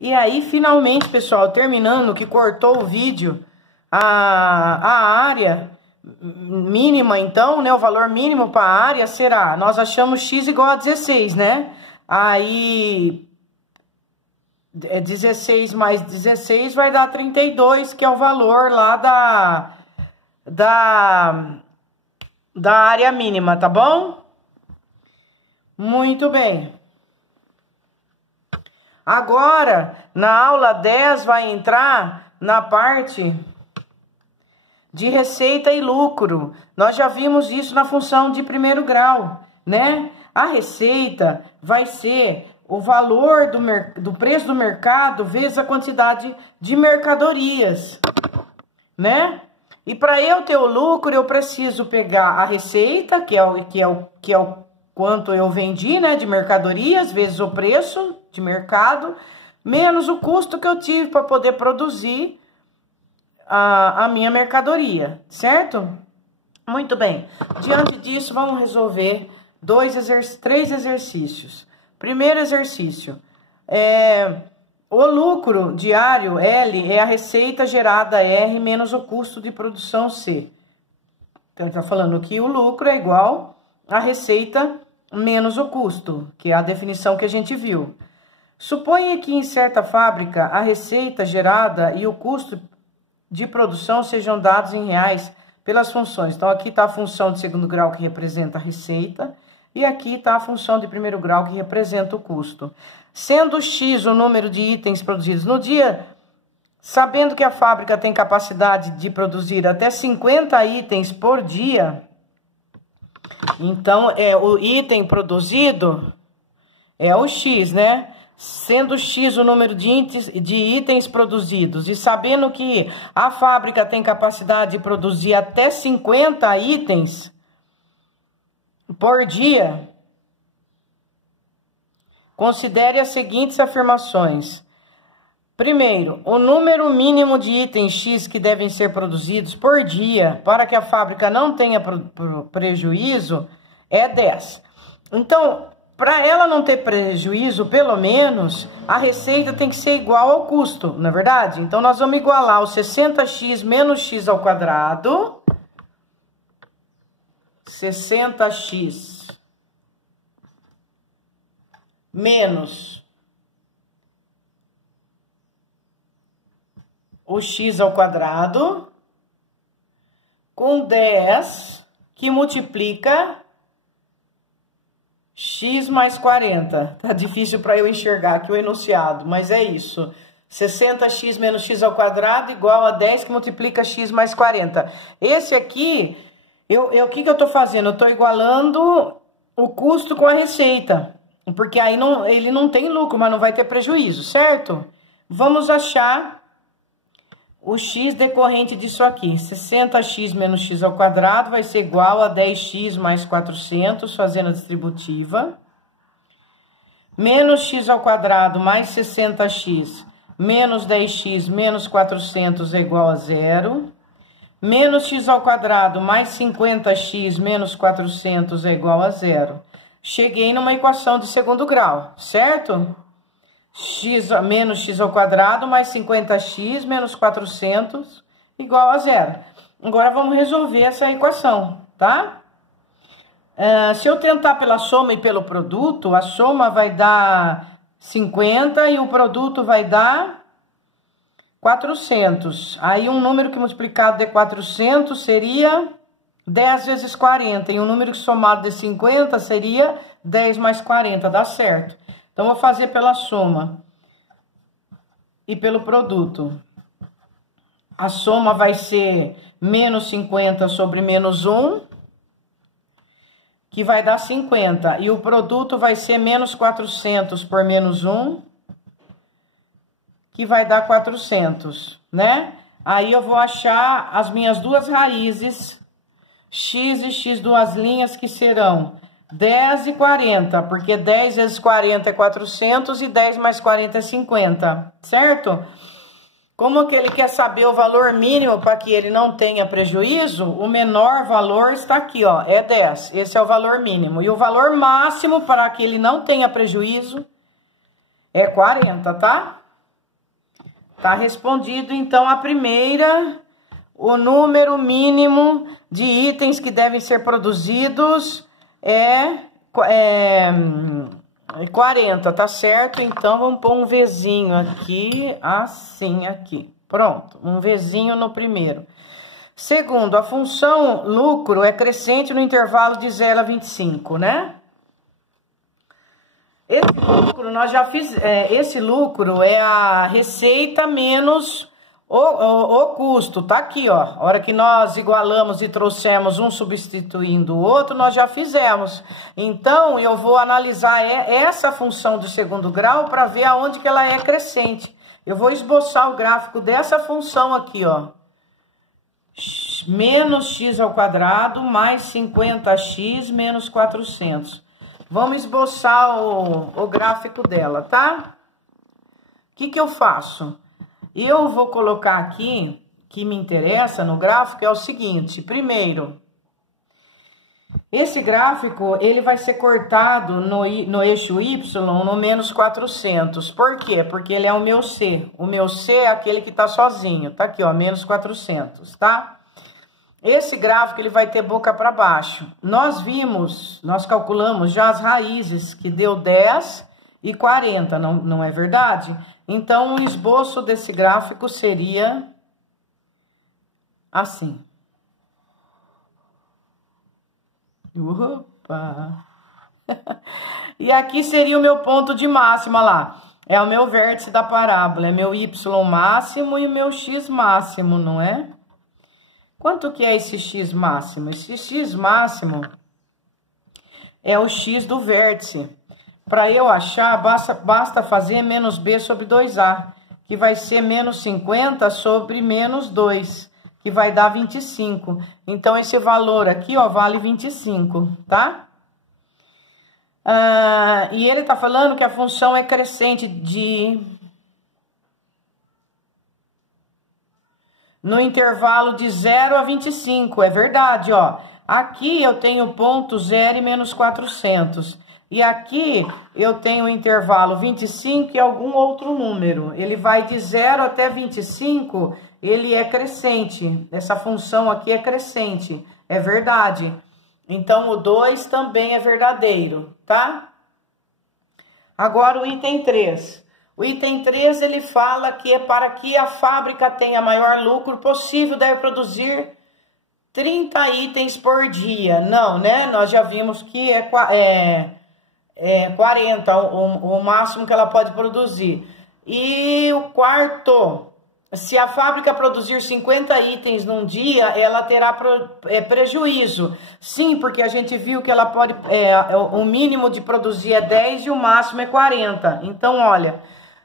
E aí, finalmente, pessoal, terminando, que cortou o vídeo, a área mínima, então, né, o valor mínimo para a área será, nós achamos x igual a 16, né? Aí, 16 mais 16 vai dar 32, que é o valor lá da área mínima, tá bom? Muito bem. Agora, na aula 10 vai entrar na parte de receita e lucro. Nós já vimos isso na função de primeiro grau, né? A receita vai ser o valor do preço do mercado vezes a quantidade de mercadorias, né? E para eu ter o lucro, eu preciso pegar a receita, que é o quanto eu vendi, né, de mercadorias, vezes o preço de mercado, menos o custo que eu tive para poder produzir a minha mercadoria, certo? Muito bem. Diante disso, vamos resolver três exercícios. Primeiro exercício, o lucro diário, L, é a receita gerada, R, menos o custo de produção, C. Então, ele está falando que o lucro é igual a receita menos o custo, que é a definição que a gente viu. Suponha que em certa fábrica a receita gerada e o custo de produção sejam dados em reais pelas funções. Então, aqui está a função de segundo grau que representa a receita e aqui está a função de primeiro grau que representa o custo. Sendo X o número de itens produzidos no dia, sabendo que a fábrica tem capacidade de produzir até 50 itens por dia, então, o item produzido é o X, né? Sendo X o número de itens produzidos e sabendo que a fábrica tem capacidade de produzir até 50 itens por dia, considere as seguintes afirmações. Primeiro, o número mínimo de itens X que devem ser produzidos por dia para que a fábrica não tenha prejuízo é 10. Então, para ela não ter prejuízo, pelo menos, a receita tem que ser igual ao custo, não é verdade? Então, nós vamos igualar o 60x menos x ao quadrado. 60x menos o x ao quadrado com 10 que multiplica x mais 40. Tá difícil para eu enxergar aqui o enunciado, mas é isso. 60x menos x ao quadrado igual a 10 que multiplica x mais 40. Esse aqui, o que eu tô fazendo? Eu tô igualando o custo com a receita, porque aí ele não tem lucro, mas não vai ter prejuízo, certo? Vamos achar o x decorrente disso aqui. 60x menos x ao quadrado vai ser igual a 10x mais 400, fazendo a distributiva. Menos x ao quadrado mais 60x menos 10x menos 400 é igual a 0. Menos x ao quadrado mais 50x menos 400 é igual a 0. Cheguei numa equação de segundo grau, certo? Menos x ao quadrado mais 50x menos 400 igual a 0. Agora, vamos resolver essa equação, tá? Se eu tentar pela soma e pelo produto, a soma vai dar 50 e o produto vai dar 400. Aí, um número que multiplicado de 400 seria 10 vezes 40. E um número que somado de 50 seria 10 mais 40, dá certo. Então, vou fazer pela soma e pelo produto. A soma vai ser menos 50 sobre menos 1, que vai dar 50. E o produto vai ser menos 400 por menos 1, que vai dar 400, né? Aí, eu vou achar as minhas duas raízes, x e x duas linhas, que serão 10 e 40, porque 10 vezes 40 é 400 e 10 mais 40 é 50, certo? Como que ele quer saber o valor mínimo para que ele não tenha prejuízo, o menor valor está aqui, ó, é 10. Esse é o valor mínimo. E o valor máximo para que ele não tenha prejuízo é 40, tá? Tá respondido, então, a primeira, o número mínimo de itens que devem ser produzidos é 40, tá certo? Então, vamos pôr um Vzinho aqui, assim, aqui. Pronto, um Vzinho no primeiro. Segundo, a função lucro é crescente no intervalo de 0 a 25, né? Esse lucro, nós já esse lucro é a receita menos o custo, tá aqui, ó. A hora que nós igualamos e trouxemos um substituindo o outro, nós já fizemos. Então, eu vou analisar essa função do segundo grau para ver aonde que ela é crescente. Eu vou esboçar o gráfico dessa função aqui, ó. Menos x ao quadrado mais 50x menos 400. Vamos esboçar o gráfico dela, tá? O que eu faço? Eu vou colocar aqui, que me interessa no gráfico, é o seguinte. Primeiro, esse gráfico, ele vai ser cortado no eixo Y no menos 400. Por quê? Porque ele é o meu C. O meu C é aquele que tá sozinho. Tá aqui, ó, menos 400, tá? Esse gráfico, ele vai ter boca para baixo. Nós calculamos já as raízes, que deu 10 e 40, não é verdade? Então, o esboço desse gráfico seria assim. Opa! E aqui seria o meu ponto de máxima lá. É o meu vértice da parábola, é meu Y máximo e meu X máximo, não é? Quanto que é esse X máximo? Esse X máximo é o X do vértice. Para eu achar, basta fazer menos B sobre 2A, que vai ser menos 50 sobre menos 2, que vai dar 25. Então, esse valor aqui, ó, vale 25, tá? E ele tá falando que a função é crescente no intervalo de 0 a 25, é verdade, ó. Aqui eu tenho ponto 0 e menos 400. E aqui eu tenho o intervalo 25 e algum outro número. Ele vai de 0 até 25, ele é crescente. Essa função aqui é crescente, é verdade. Então, o 2 também é verdadeiro, tá? Agora, o item 3. O item 3, ele fala que é para que a fábrica tenha maior lucro possível, deve produzir 30 itens por dia. Não, né? Nós já vimos que é 40, o máximo que ela pode produzir. E o quarto, se a fábrica produzir 50 itens num dia, ela terá prejuízo. Sim, porque a gente viu que ela pode, o mínimo de produzir é 10 e o máximo é 40. Então, olha,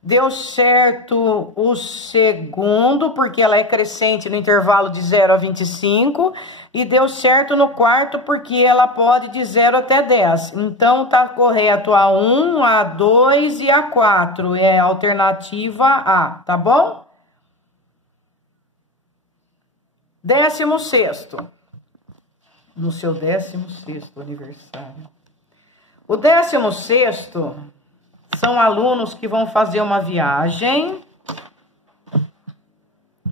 deu certo o segundo, porque ela é crescente no intervalo de 0 a 25. E deu certo no quarto, porque ela pode de 0 até 10. Então, tá correto a 1, a 2 e a 4. É a alternativa A, tá bom? 16º. No seu 16º aniversário. O 16º são alunos que vão fazer uma viagem.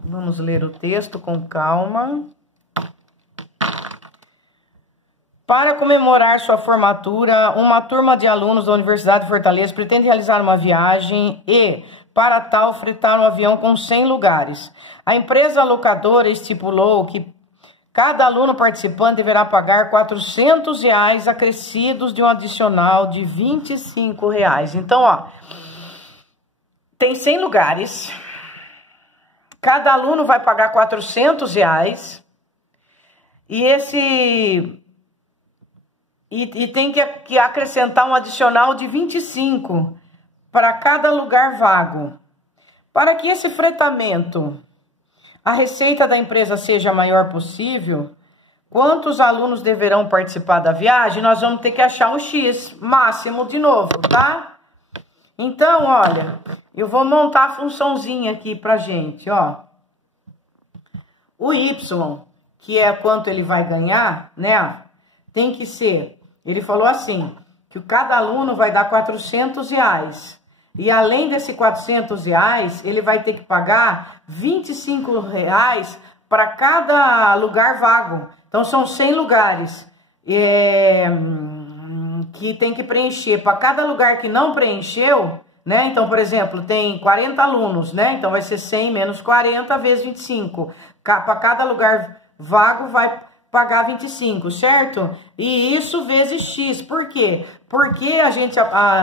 Vamos ler o texto com calma. Para comemorar sua formatura, uma turma de alunos da Universidade de Fortaleza pretende realizar uma viagem e, para tal, fretar um avião com 100 lugares. A empresa locadora estipulou que cada aluno participante deverá pagar R$400 acrescidos de um adicional de R$25. Então, ó, tem 100 lugares. Cada aluno vai pagar R$400 e tem que acrescentar um adicional de 25 para cada lugar vago. Para que esse fretamento, a receita da empresa seja a maior possível, quantos alunos deverão participar da viagem? Nós vamos ter que achar o X máximo de novo, tá? Então, olha, eu vou montar a funçãozinha aqui pra gente, ó. O Y, que é quanto ele vai ganhar, né? Tem que ser, ele falou assim, que cada aluno vai dar R$400. E além desse R$ 400, ele vai ter que pagar R$ 25 para cada lugar vago. Então, são 100 lugares que tem que preencher. Para cada lugar que não preencheu, né? Então, por exemplo, tem 40 alunos, né? Então, vai ser 100 menos 40 vezes 25. Para cada lugar vago, vai pagar 25, certo? E isso vezes X. Por quê? Porque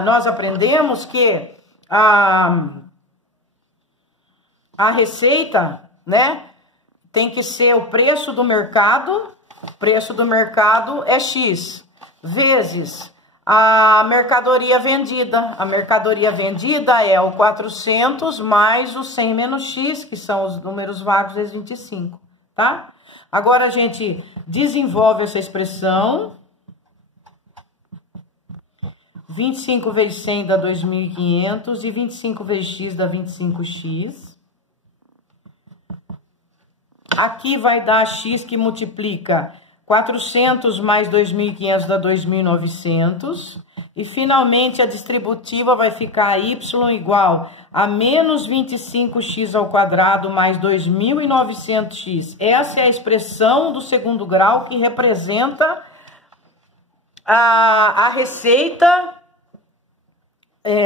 nós aprendemos que a receita, né, tem que ser o preço do mercado. O preço do mercado é X, vezes a mercadoria vendida. A mercadoria vendida é o 400 mais o 100 menos X, que são os números vagos vezes 25, tá? Agora a gente desenvolve essa expressão. 25 vezes 100 dá 2.500 e 25 vezes X dá 25X. Aqui vai dar X que multiplica 400 mais 2.500 dá 2.900. E finalmente a distributiva vai ficar Y igual a menos 25x ao quadrado mais 2.900x. Essa é a expressão do segundo grau que representa a receita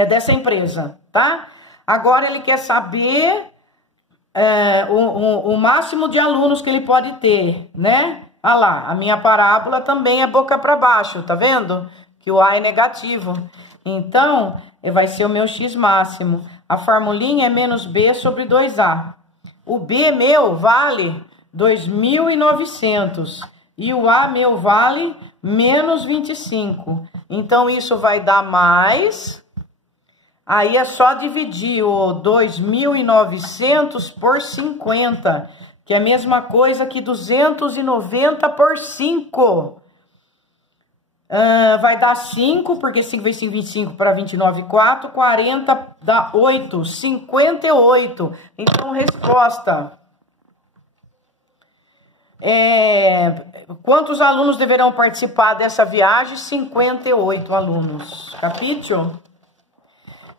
dessa empresa, tá? Agora ele quer saber o máximo de alunos que ele pode ter, né? Ah lá, a minha parábola também é boca para baixo, tá vendo? Que o A é negativo. Então, vai ser o meu X máximo. A formulinha é menos B sobre 2A. O B meu vale 2.900 e o A meu vale menos 25. Então, isso vai dar mais. Aí é só dividir o 2.900 por 50, que é a mesma coisa que 290 por 5. Vai dar 5, porque 5 vezes 5, 25 para 29, 4, 40 dá 8, 58. Então, resposta. Quantos alunos deverão participar dessa viagem? 58 alunos. Capítulo?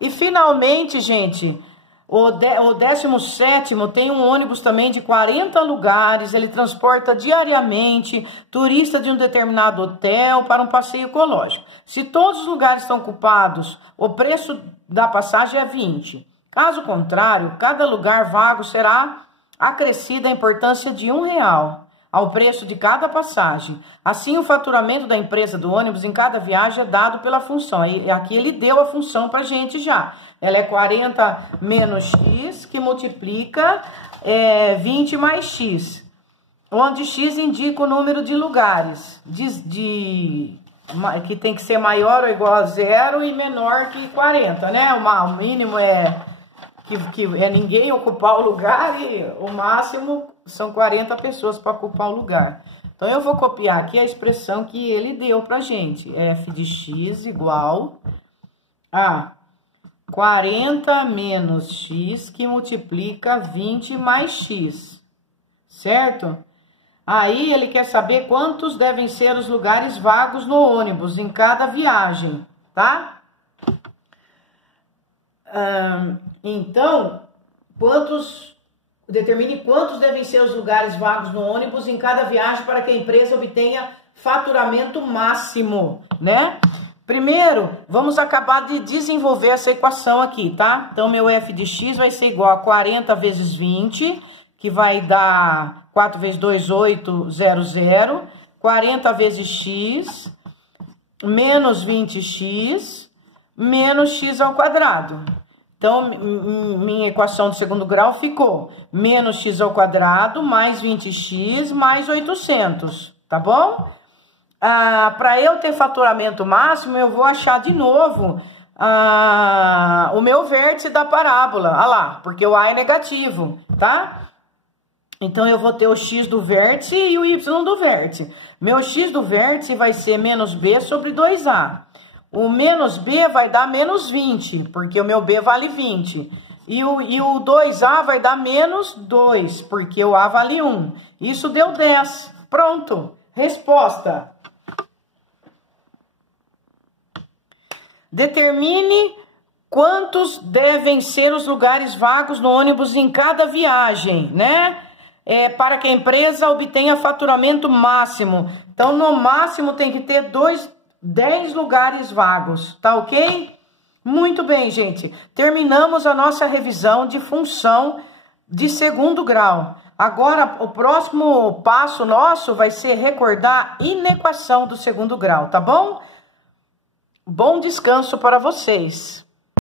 E finalmente, gente, o 17º tem um ônibus também de 40 lugares, ele transporta diariamente turista de um determinado hotel para um passeio ecológico. Se todos os lugares estão ocupados, o preço da passagem é 20. Caso contrário, cada lugar vago será acrescida a importância de R$1 ao preço de cada passagem. Assim, o faturamento da empresa do ônibus em cada viagem é dado pela função. E aqui ele deu a função para a gente já. Ela é 40 menos X, que multiplica 20 mais X. Onde X indica o número de lugares. Que tem que ser maior ou igual a 0 e menor que 40, né? O mínimo é ninguém ocupar o lugar e o máximo são 40 pessoas para ocupar o lugar. Então, eu vou copiar aqui a expressão que ele deu pra gente. F de x igual a 40 menos x, que multiplica 20 mais x. Certo? Aí, ele quer saber quantos devem ser os lugares vagos no ônibus em cada viagem, tá? Então, determine quantos devem ser os lugares vagos no ônibus em cada viagem para que a empresa obtenha faturamento máximo, né? Primeiro, vamos acabar de desenvolver essa equação aqui, tá? Então, meu f de x vai ser igual a 40 vezes 20, que vai dar 4 vezes 2, 8, 0, 0. 40 vezes x, menos 20x, menos x ao quadrado. Então, minha equação do segundo grau ficou menos x ao quadrado mais 20x mais 800, tá bom? Para eu ter faturamento máximo, eu vou achar de novo o meu vértice da parábola. Olha lá, porque o A é negativo, tá? Então, eu vou ter o x do vértice e o y do vértice. Meu x do vértice vai ser menos b sobre 2a. O menos B vai dar menos 20, porque o meu B vale 20. E o 2A vai dar menos 2, porque o A vale 1. Isso deu 10. Pronto. Resposta. Determine quantos devem ser os lugares vagos no ônibus em cada viagem, né? Para que a empresa obtenha faturamento máximo. Então, no máximo tem que ter 10 lugares vagos, tá ok? Muito bem, gente. Terminamos a nossa revisão de função de segundo grau. Agora, o próximo passo nosso vai ser recordar a inequação do segundo grau, tá bom? Bom descanso para vocês.